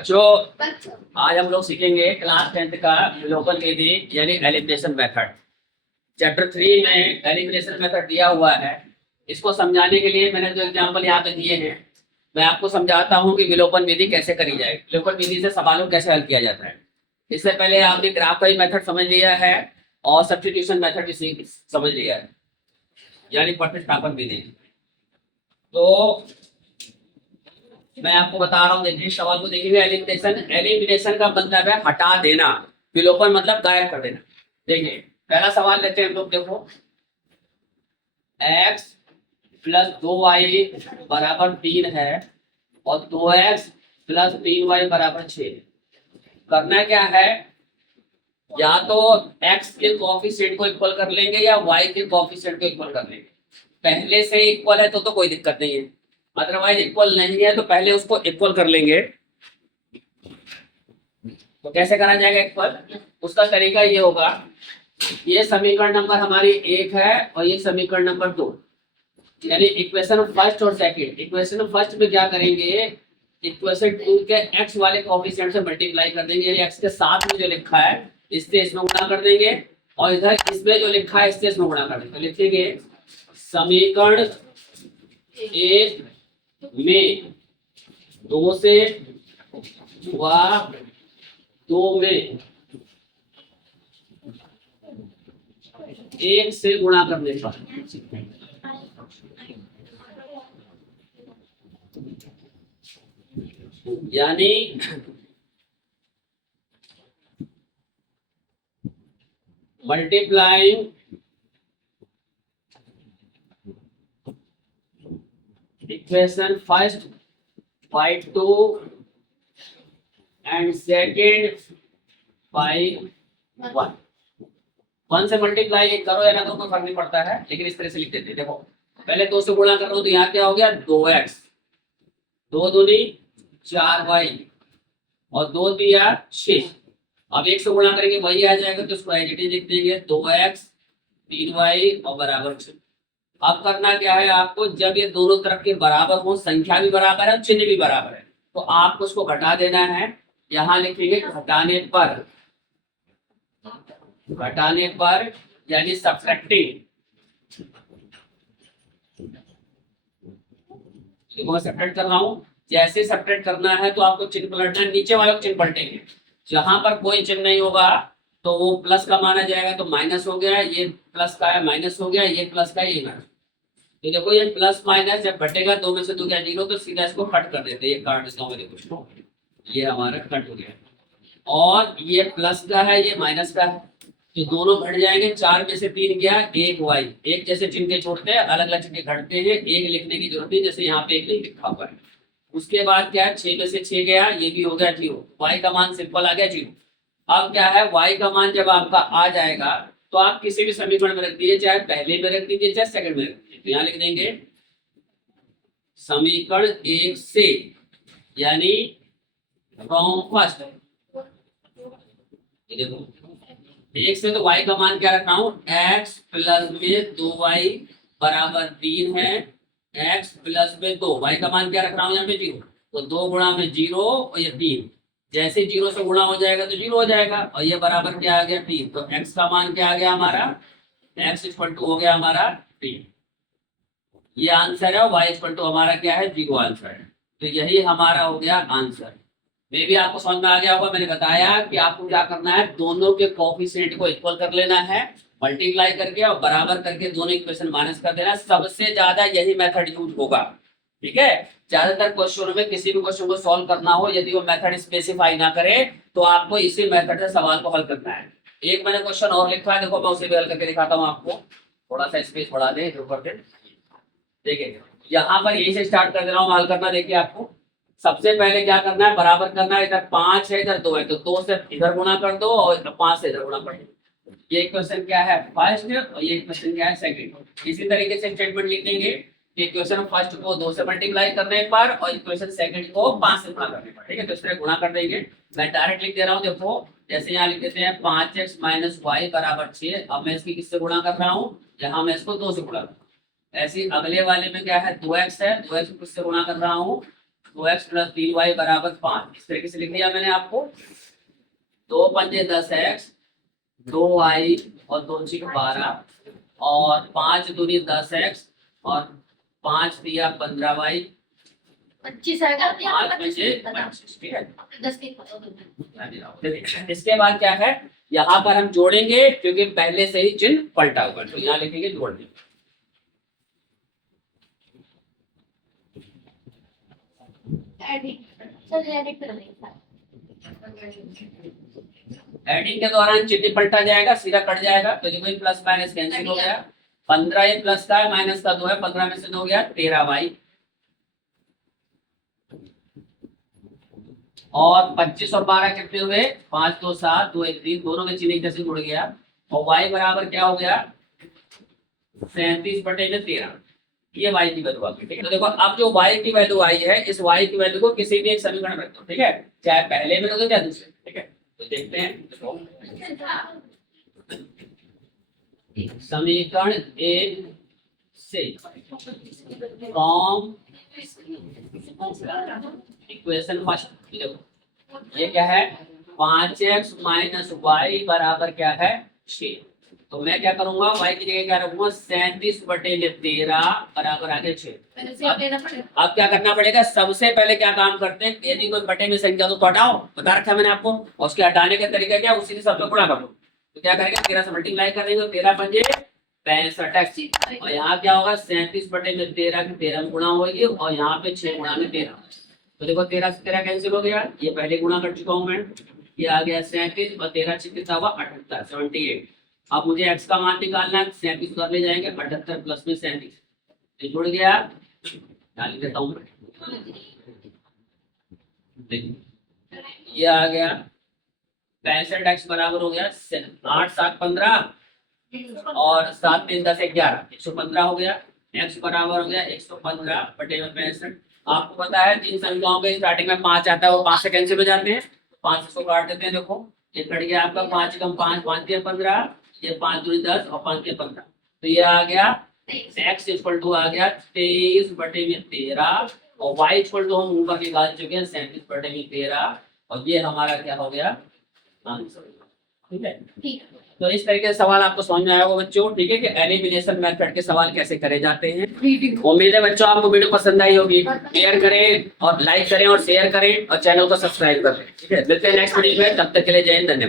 बच्चों आज हम लोग सीखेंगे क्लास 10th का विलोपन विधि यानी एलिमिनेशन मेथड। चैप्टर 3 में एलिमिनेशन मेथड दिया हुआ है। इसको समझाने के लिए मैंने जो एग्जांपल यहाँ पे दिए हैं मैं आपको समझाता हूँ कि विलोपन विधि कैसे करी जाए, विलोपन विधि से सवालों को कैसे हल किया जाता है। इससे पहले आपने ग्राफ का ही मेथड समझ लिया है और सब्स्टिट्यूशन मेथड भी समझ लिया है यानी प्रतिस्थापन विधि। तो मैं आपको बता रहा हूँ, देखिए सवाल को देखिए। एलिमिनेशन का मतलब है हटा देना, विलोपन मतलब गायब कर देना। देखिए पहला सवाल लेते हैं हम लोग। देखो x प्लस 2y बराबर 3 है और 2x प्लस 3y बराबर 6। करना क्या है, या तो x के कोएफिशिएंट को इक्वल कर लेंगे या y के कोएफिशिएंट को इक्वल कर लेंगे। पहले से इक्वल है तो कोई दिक्कत नहीं है, अदरवाइज इक्वल नहीं है तो पहले उसको इक्वल कर लेंगे। तो कैसे करा जाएगा इक्वल, उसका तरीका ये होगा, ये समीकरण नंबर हमारी 1 है और ये समीकरण नंबर 2, यानी इक्वेशन फर्स्ट और सेकंड। इक्वेशन फर्स्ट में क्या करेंगे, इक्वेशन 2 के x वाले कोएफिशिएंट से मल्टीप्लाई कर देंगे, यानी x के साथ में जो लिखा है इससे इसमें गुणा कर देंगे और इधर इसमें जो लिखा है इससे इसमें गुणा कर देंगे। लिखेंगे समीकरण 1 में 2 से व 2 में 1 से गुणा करने पर यानी multiplying equation first by 2 and second by 1। 1 से मल्टीप्लाई करो या ना करो कोई फर्क नहीं पड़ता है, लेकिन इस तरह से लिख देते हैं। देखो पहले 2 से गुणा कर रहा हूं तो यहाँ क्या हो गया 2x, 2 दूनी 4y और 2 दिया 6। अब 1 से गुणा करेंगे वही आ जाएगा तो इसको एज इट इज लिख देंगे 2x 3y और बराबर 6। अब करना क्या है आपको, जब ये दोनों तरफ के बराबर हो, संख्या भी बराबर है चिन्ह भी बराबर है, तो आपको उसको घटा देना है। यहां लिखेंगे घटाने पर, घटाने पर यानी सब्ट्रैक्टिंग। देखो मैं सब्ट्रैक्ट कर रहा हूं, जैसे सब्ट्रैक्ट करना है तो आपको चिन्ह पलटना है, नीचे वाले को चिन्ह पलटेंगे। जहां पर कोई चिन्ह नहीं होगा तो वो प्लस का माना जाएगा, तो माइनस हो गया, ये प्लस का है माइनस हो गया, ये प्लस का है ये माइनस। तो देखो ये प्लस माइनस जब घटेगा 2 में से 2 क्या 0, तो सीधा इसको कट कर देते हैं। ये काट देता हूँ मैं, देखो ये हमारा कट हो गया और ये प्लस का है ये माइनस का है, तो दोनों घट जाएंगे। 4 में से 3 गया, 1 y, एक जैसे चिन्ह के छोड़ते हैं अलग अलग चिन्ह घटते हैं, एक लिखने की जरूरत नहीं, जैसे यहाँ पे एक लिखा हुआ है। उसके बाद क्या है 6 में से 6 गया, ये भी हो गया 0, y का मान सिंपल आ गया 0। अब क्या है y का मान जब आपका आ जाएगा तो आप किसी भी समीकरण में रख दीजिए, चाहे पहले में रख दीजिए चाहे सेकंड में रख दीजिए। तो यहाँ लिख देंगे समीकरण 1 से यानी फ्रॉम फर्स्ट। देखो 1 से तो y का मान क्या रख रहा हूं, x प्लस में 2y बराबर 3 है, x प्लस में 2, y का मान क्या रख रहा हूं यहाँ पे 0, तो 2 गुणा में 0 और ये 3, जैसे 0 से गुणा हो जाएगा तो 0 हो जाएगा और ये बराबर क्या आ गया 3। तो x का मान क्या आ गया हमारा, x इक्वल टू हो गया हमारा 3, ये आंसर है। y इक्वल टू हमारा क्या है 0 आंसर है। तो यही हमारा हो गया आंसर। मे भी आपको समझ में आ गया होगा, मैंने बताया कि आपको क्या करना है, दोनों के कोएफिशिएंट को इक्वल कर लेना है, मल्टीप्लाई करके और बराबर करके दोनों इक्वेशन माइनस कर देना। सबसे ज्यादा यही मेथड यूज होगा, ठीक है। ज्यादातर क्वेश्चनों में किसी भी क्वेश्चन को सॉल्व करना हो, यदि वो मेथड स्पेसिफाई ना करे तो आपको इसी मेथड से सवाल को हल करना है। एक मैंने क्वेश्चन और लिखा है, देखो मैं उसे भी हल करके दिखाता हूँ आपको। थोड़ा सा स्पेस बढ़ा दे ऊपर से, देखिए यहाँ पर यही से स्टार्ट कर दे रहा हूँ हल करना। देखिए आपको सबसे पहले क्या करना है, बराबर करना है। इधर 5 है इधर 2 है, तो 2 से इधर गुणा कर दो और 5 से इधर गुणा कर दो। ये क्वेश्चन क्या है फर्स्ट और ये क्वेश्चन क्या है सेकंड। इसी तरीके से स्टेटमेंट लिख देंगे कि इक्वेशन फर्स्ट को 2 से मल्टीप्लाई करने पर और इक्वेशन सेकंड को 5 से गुणा करने पर, ठीक है। तो इस तरह गुणा कर देंगे। मैं डायरेक्ट लिख दे रहा हूँ, देखो जैसे यहाँ लिख देते हैं 5x माइनस वाई बराबर 6। अब मैं इसकी किससे गुणा कर रहा हूँ, यहाँ मैं इसको 2 से गुणा कर रहा हूँ। ऐसे अगले वाले में क्या है 2x है, 2x को किससे गुणा कर रहा हूँ, 2x प्लस 3y बराबर 5। इस तरीके से लिख दिया मैंने आपको। 2 पंजे 10x, 2y और 2 6 12 और 5 दूनी 10x और 5 दिया 15y 25 आएगा। 5 पंजे 25। ठीक है, 10 के इसके बाद क्या है, यहाँ पर हम जोड़ेंगे क्योंकि पहले से ही चिन्ह पलटा हुआ, तो यहाँ लिखेंगे जोड़ देंगे। एडिंग के दौरान चिन्ह पलटा जाएगा, सीधा कट जाएगा, तो देखो प्लस माइनस कैंसिल हो गया। 15 ये प्लस का है, माइनस का 2 है, 15 में से 2 गया 13y और 25 और 12 कितने हुए, 5 2 7 2 1 3, दोनों में चिन्ह एक जैसे जुड़ गया और y बराबर क्या हो गया 37/13। ये y की वैल्यू आ गई। ठीक है, तो देखो अब जो y की वैल्यू आई है, इस y की वैल्यू को किसी भी एक समीकरण में रख दो। ठीक है, चाहे पहले में रख दो चाहे दूसरे। ठीक है, तो देखते हैं समीकरण एक से फ्रॉम इक्वेशन फर्स्ट। ये क्या है 5x माइनस वाई बराबर क्या है 6। तो मैं क्या करूंगा y की जगह क्या रखूंगा 37/13 बराबर आगे 6। अब क्या करना पड़ेगा, सबसे पहले क्या काम करते हैं, यदि कोई बटे में संख्या तो हटाओ, बता रखा है मैंने आपको, और उसके हटाने का तरीका क्या, उसी के सब गुणा कर लो। तो क्या करेंगे 13 से मल्टीप्लाई कर देंगे, 13 पंजे 65 और यहाँ क्या होगा 37/13 की 13 में गुणा होगी और यहाँ पे 6 गुणा में 13। तो देखो 13 से 13 कैंसिल हो गया, ये पहले गुणा कर चुका हूँ मैं, ये आ गया 37 और 13 कितना हुआ 78 78। अब मुझे x का मान निकालना है, 37 कर ले जाएंगे 78 प्लस में 37 ये जुड़ गया, डाल देता हूँ ये आ गया 65x बराबर हो गया 8 7 15 और 7 3 10 11 115 हो गया। x बराबर हो गया 115/65। आपको पता है जिन संख्याओं के स्टार्टिंग में 5 आता है वो 5 से कैंसिल हो जाते हैं, 5 से काट देते हैं। देखो ये कट गया आपका 5 कम 5 5 के 15, ये 5 दूनी 10 और 5 के 15, तो ये आ गया x इक्वल टू आ गया 23/13 और y इक्वल टू हम ऊपर निकाल चुके हैं 37/13 और ये हमारा क्या हो गया आंसर। ठीक है, तो इस तरीके से सवाल आपको समझ में आया होगा बच्चों। ठीक है, कि एलिमिनेशन मेथड के सवाल कैसे करे जाते हैं। उम्मीद है बच्चों आपको वीडियो पसंद आई होगी, शेयर करें और लाइक करें और शेयर करें और चैनल को सब्सक्राइब करें। ठीक है, मिलते हैं नेक्स्ट वीडियो में, तब तक के लिए जय हिंद, धन्यवाद।